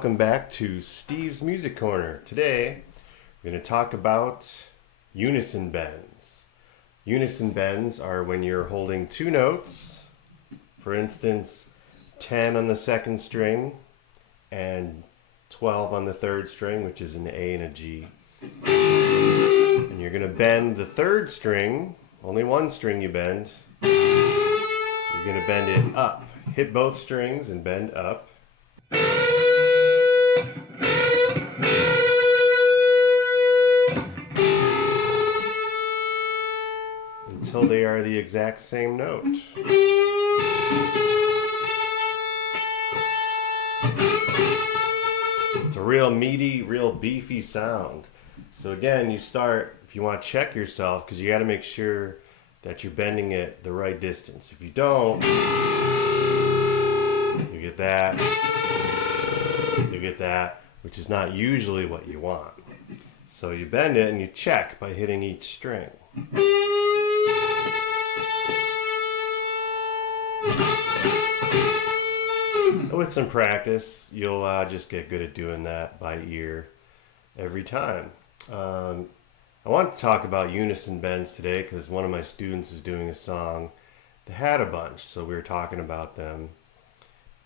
welcome back to Steve's Music Corner. Today, we're going to talk about unison bends. Unison bends are when you're holding two notes, for instance, 10 on the second string and 12 on the third string, which is an A and a G. And you're going to bend the third string, only one string you bend. You're going to bend it up. Hit both strings and bend up. Until they are the exact same note. It's a real meaty, real beefy sound. So again, you start, if you want to check yourself, because you got to make sure that you're bending it the right distance. If you don't, you get that, which is not usually what you want. So you bend it and you check by hitting each string. With some practice, you'll just get good at doing that by ear every time. I want to talk about unison bends today because one of my students is doing a song that had a bunch, so we were talking about them.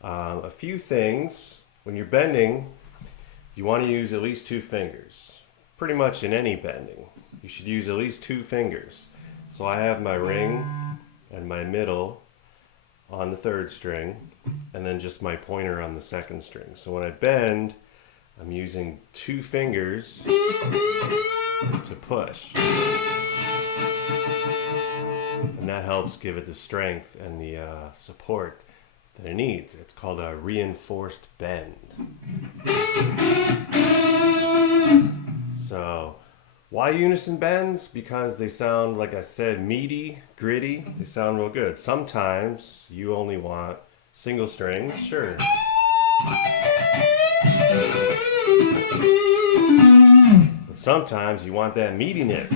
A few things. When you're bending, you want to use at least two fingers. Pretty much in any bending, you should use at least two fingers. So I have my ring and my middle on the third string, and then just my pointer on the second string. So when I bend, I'm using two fingers to push. And that helps give it the strength and the support that it needs. It's called a reinforced bend. So, why unison bends? Because they sound, like I said, meaty, gritty. They sound real good. Sometimes you only want single strings, sure. But sometimes you want that meatiness.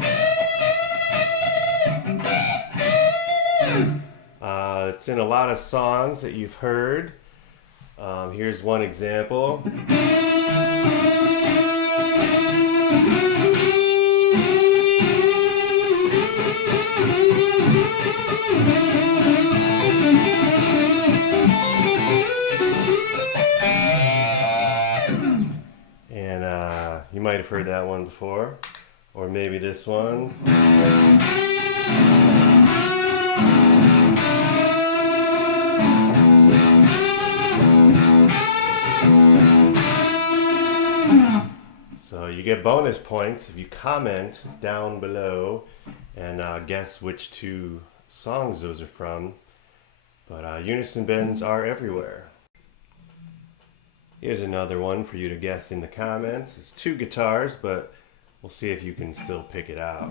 It's in a lot of songs that you've heard. Here's one example. And you might have heard that one before, or maybe this one. So you get bonus points if you comment down below and guess which two songs those are from. But unison bends are everywhere. Here's another one for you to guess in the comments. It's two guitars, but we'll see if you can still pick it out.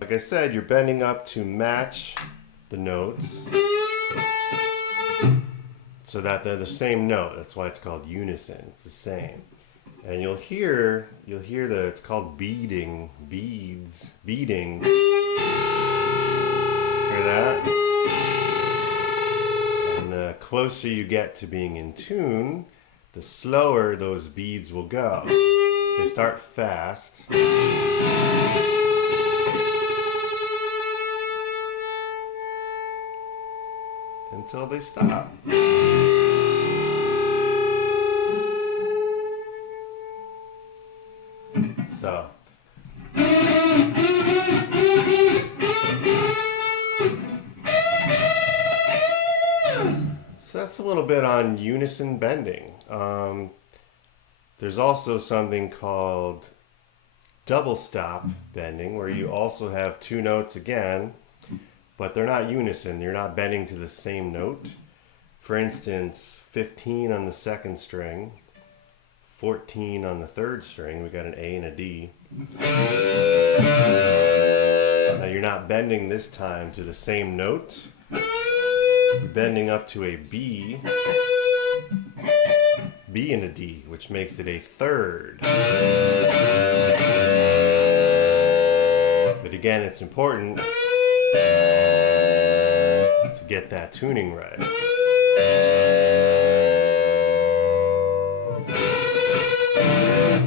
Like I said, you're bending up to match the notes so that they're the same note. That's why it's called unison. It's the same. And you'll hear it's called beading, beads, beading. Hear that? And the closer you get to being in tune, the slower those beads will go. They start fast. Until they stop. So that's a little bit on unison bending. There's also something called double stop bending, where you also have two notes again, but they're not unison. You're not bending to the same note. For instance, 15 on the second string, 14 on the third string. We got an A and a D. Now you're not bending this time to the same note. You're bending up to a B and a D, which makes it a third. But again, it's important to get that tuning right.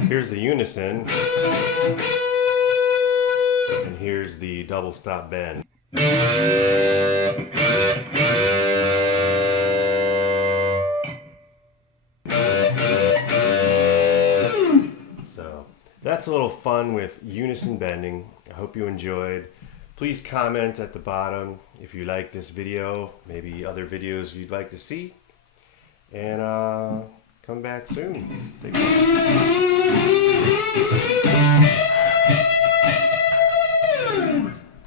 Here's the unison, and here's the double stop bend. So that's a little fun with unison bending. I hope you enjoyed. Please comment at the bottom if you like this video, maybe other videos you'd like to see, and come back soon. Take care.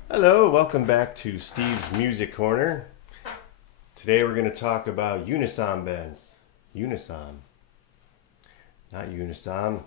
Hello, welcome back to Steve's Music Corner. Today we're going to talk about Unison Bends. Unison, not Unison.